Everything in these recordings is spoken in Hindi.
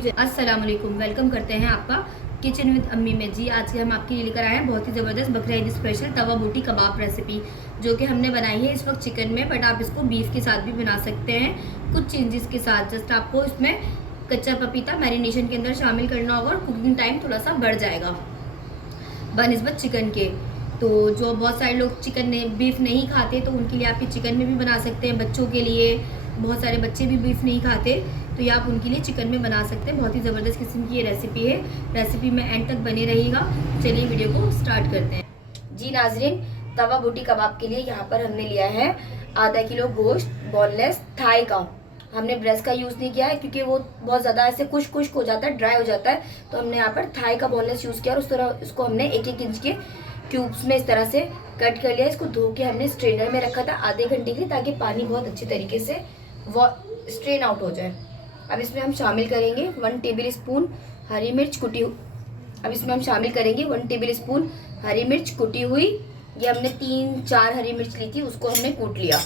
भी। अस्सलाम वालेकुम, वेलकम करते हैं आपका किचन विद अम्मी में। जी आज हम आपके लिए लेकर आए हैं बहुत ही ज़बरदस्त बकरा ईद स्पेशल तवा बोटी कबाब रेसिपी, जो कि हमने बनाई है इस वक्त चिकन में, बट आप इसको बीफ के साथ भी बना सकते हैं कुछ चेंजेस के साथ। जस्ट आपको इसमें कच्चा पपीता मैरिनेशन के अंदर शामिल करना होगा और कुकिंग टाइम थोड़ा सा बढ़ जाएगा बनिस्बत चिकन के। तो जो बहुत सारे लोग बीफ नहीं खाते तो उनके लिए आप ये चिकन में भी बना सकते हैं। बच्चों के लिए, बहुत सारे बच्चे भी बीफ नहीं खाते तो ये आप उनके लिए चिकन में बना सकते हैं। बहुत ही ज़बरदस्त किस्म की ये रेसिपी है। रेसिपी में एंड तक बने रहिएगा। चलिए वीडियो को स्टार्ट करते हैं। जी नाजरीन, तवा बोटी कबाब के लिए यहाँ पर हमने लिया है आधा किलो गोश्त, बोनलेस थाई का। हमने ब्रेस्ट का यूज़ नहीं किया है क्योंकि वो बहुत ज़्यादा ऐसे खुश्क हो जाता है, ड्राई हो जाता है। तो हमने यहाँ पर थाई का बोनलेस यूज़ किया और उस तरह इसको हमने 1-1 इंच के क्यूब्स में इस तरह से कट कर लिया। इसको धो के हमने स्ट्रेनर में रखा था आधे घंटे के लिए, ताकि पानी बहुत अच्छी तरीके से वो स्ट्रेन आउट हो जाए। अब इसमें हम शामिल करेंगे 1 टेबल स्पून हरी मिर्च कुटी। अब इसमें हम शामिल करेंगे 1 टेबल स्पून हरी मिर्च कुटी हुई। ये हमने 3-4 हरी मिर्च ली थी, उसको हमने कूट लिया।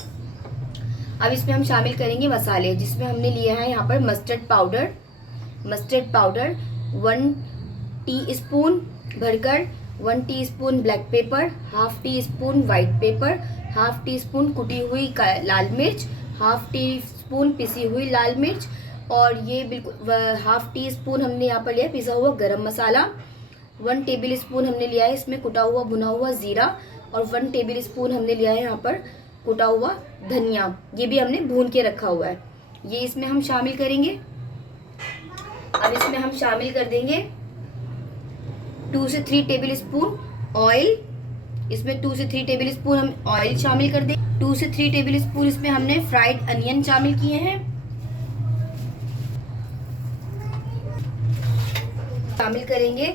अब इसमें हम शामिल करेंगे मसाले, जिसमें हमने लिया है यहाँ पर मस्टर्ड पाउडर 1 टीस्पून भरकर, 1 teaspoon black pepper, half tea spoon white paper, half tea spoon कुटी हुई लाल मिर्च, हाफ टी स्पून पिसी हुई लाल मिर्च, और ये बिल्कुल हाफ टी स्पून हमने यहाँ पर लिया पिसा हुआ गरम मसाला। 1 टेबल स्पून हमने लिया है इसमें कुटा हुआ भुना हुआ ज़ीरा, और 1 टेबल स्पून हमने लिया है यहाँ पर कुटा हुआ धनिया। ये भी हमने भून के रखा हुआ है, ये इसमें हम शामिल करेंगे। अब इसमें हम शामिल कर देंगे 2 से 3 टेबल स्पून ऑयल। इसमें 2 से 3 टेबल स्पून हम ऑयल शामिल कर देंगे। 2 से 3 टेबल स्पून इसमें हमने फ्राइड अनियन शामिल किए हैं। शामिल करेंगे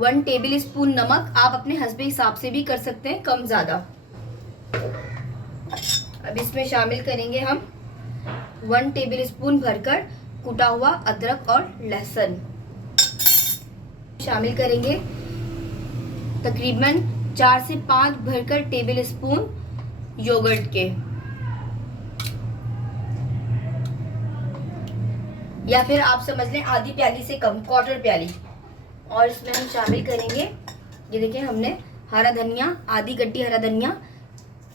1 टेबल स्पून नमक। आप अपने हस्बे हिसाब से भी कर सकते हैं, कम ज़्यादा। अब इसमें शामिल करेंगे हम 1 टेबल स्पून भरकर कुटा हुआ अदरक और लहसुन। शामिल करेंगे तकरीबन 4 से 5 भरकर टेबल स्पून योगर्ट के, या फिर आप समझ लें आधी प्याली से कम, क्वार्टर प्याली। और इसमें हम शामिल करेंगे, ये देखिए हमने हरा धनिया, आधी गड्डी हरा धनिया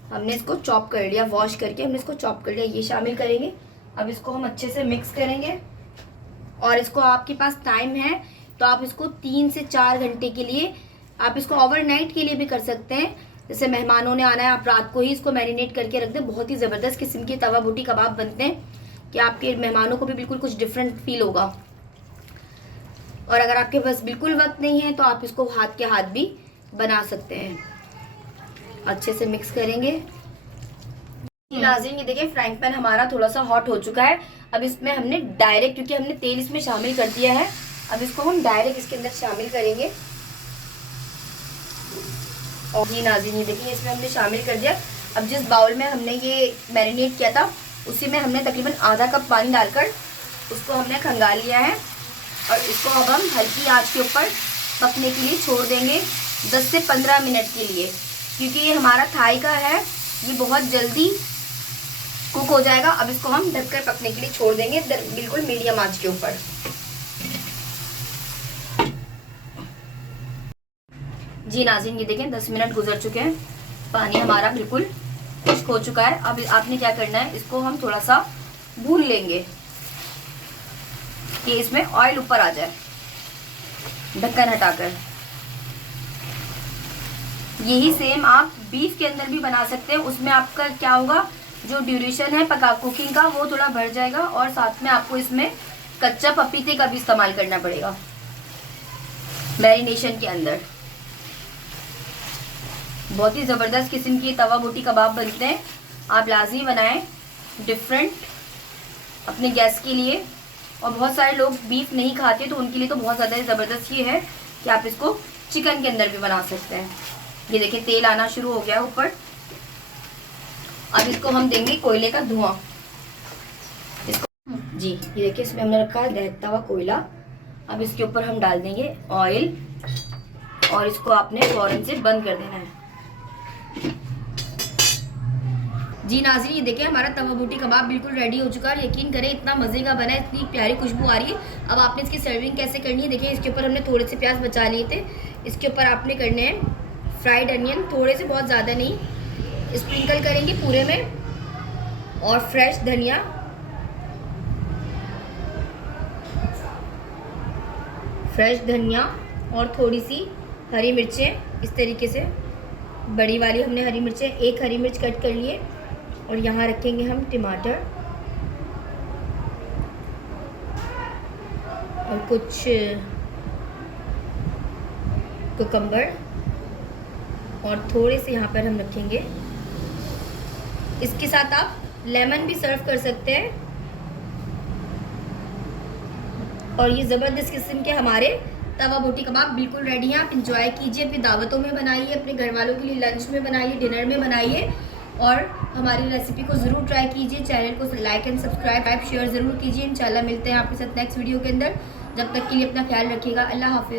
हमने इसको चॉप कर लिया, वॉश करके हमने इसको चॉप कर लिया, ये शामिल करेंगे। अब इसको हम अच्छे से मिक्स करेंगे, और इसको आपके पास टाइम है तो आप इसको 3 से 4 घंटे के लिए, आप इसको ओवरनाइट के लिए भी कर सकते हैं। जैसे मेहमानों ने आना है, आप रात को ही इसको मैरिनेट करके रख दें। बहुत ही ज़बरदस्त किस्म के तवा बोटी कबाब बनते हैं कि आपके मेहमानों को भी बिल्कुल कुछ डिफरेंट फील होगा। और अगर आपके पास बिल्कुल वक्त नहीं है तो आप इसको हाथ के हाथ भी बना सकते हैं। अच्छे से मिक्स करेंगे। नाज़रीन, ये देखिए फ्राइंग पैन हमारा थोड़ा सा हॉट हो चुका है। अब इसमें हमने डायरेक्ट, क्योंकि हमने तेल इसमें शामिल कर दिया है, अब इसको हम डायरेक्ट इसके अंदर शामिल करेंगे। और ये नाज़रीन, ये देखिए इसमें हमने शामिल कर दिया। अब जिस बाउल में हमने ये मैरिनेट किया था उसी में हमने तकरीबन आधा कप पानी डालकर उसको हमने खंगाल लिया है, और इसको अब हम हल्की आंच के ऊपर पकने के लिए छोड़ देंगे 10 से 15 मिनट के लिए, क्योंकि ये हमारा थाई का है, ये बहुत जल्दी कुक हो जाएगा। अब इसको हम ढककर पकने के लिए छोड़ देंगे बिल्कुल मीडियम आंच के ऊपर। जी नाज़रीन, ये देखें 10 मिनट गुजर चुके हैं, पानी हमारा बिल्कुल खुश्क हो चुका है। अब आपने क्या करना है, इसको हम थोड़ा सा भून लेंगे कि इसमें ऑयल ऊपर आ जाए, ढक्कन हटाकर। यही सेम आप बीफ के अंदर भी बना सकते हैं। उसमें आपका क्या होगा, जो ड्यूरेशन है कुकिंग का वो थोड़ा बढ़ जाएगा, और साथ में आपको इसमें कच्चा पपीते का भी इस्तेमाल करना पड़ेगा मैरिनेशन के अंदर। बहुत ही ज़बरदस्त किस्म की तवा बोटी कबाब बनते हैं। आप लाजमी बनाएं, डिफरेंट अपने गैस के लिए। और बहुत सारे लोग बीफ नहीं खाते तो उनके लिए तो बहुत ज़्यादा ज़बरदस्त ये है कि आप इसको चिकन के अंदर भी बना सकते हैं। ये देखिए तेल आना शुरू हो गया ऊपर। अब इसको हम देंगे कोयले का धुआं। इसको जी ये देखिए इसमें हमने रखा है दहकता हुआ कोयला। अब इसके ऊपर हम डाल देंगे ऑयल, और इसको आपने फौरन से बंद कर देना है। जी नाज़रीन, ये देखिए हमारा तवा बूटी कबाब बिल्कुल रेडी हो चुका है। यकीन करें इतना मज़े का बना है, इतनी प्यारी खुशबू आ रही है। अब आपने इसकी सर्विंग कैसे करनी है, देखिए इसके ऊपर हमने थोड़े से प्याज बचा लिए थे। इसके ऊपर आपने करने हैं फ्राइड अनियन, थोड़े से, बहुत ज़्यादा नहीं, स्प्रिंकल करेंगे पूरे में। और फ्रेश धनिया, और थोड़ी सी हरी मिर्चें, इस तरीके से बड़ी वाली हमने हरी मिर्चें, एक हरी मिर्च कट कर लिए। और यहाँ रखेंगे हम टमाटर और कुछ कुकम्बर, और थोड़े से यहाँ पर हम रखेंगे, इसके साथ आप लेमन भी सर्व कर सकते हैं। और ये ज़बरदस्त किस्म के हमारे तवा बूटी कबाब बिल्कुल रेडी हैं। आप इंजॉय कीजिए, अपनी दावतों में बनाइए, अपने घर वालों के लिए लंच में बनाइए, डिनर में बनाइए, और हमारी रेसिपी को ज़रूर ट्राई कीजिए। चैनल को लाइक एंड सब्सक्राइब शेयर ज़रूर कीजिए। इंशाल्लाह मिलते हैं आपके साथ नेक्स्ट वीडियो के अंदर। जब तक के लिए अपना ख्याल रखिएगा। अल्लाह हाफिज़।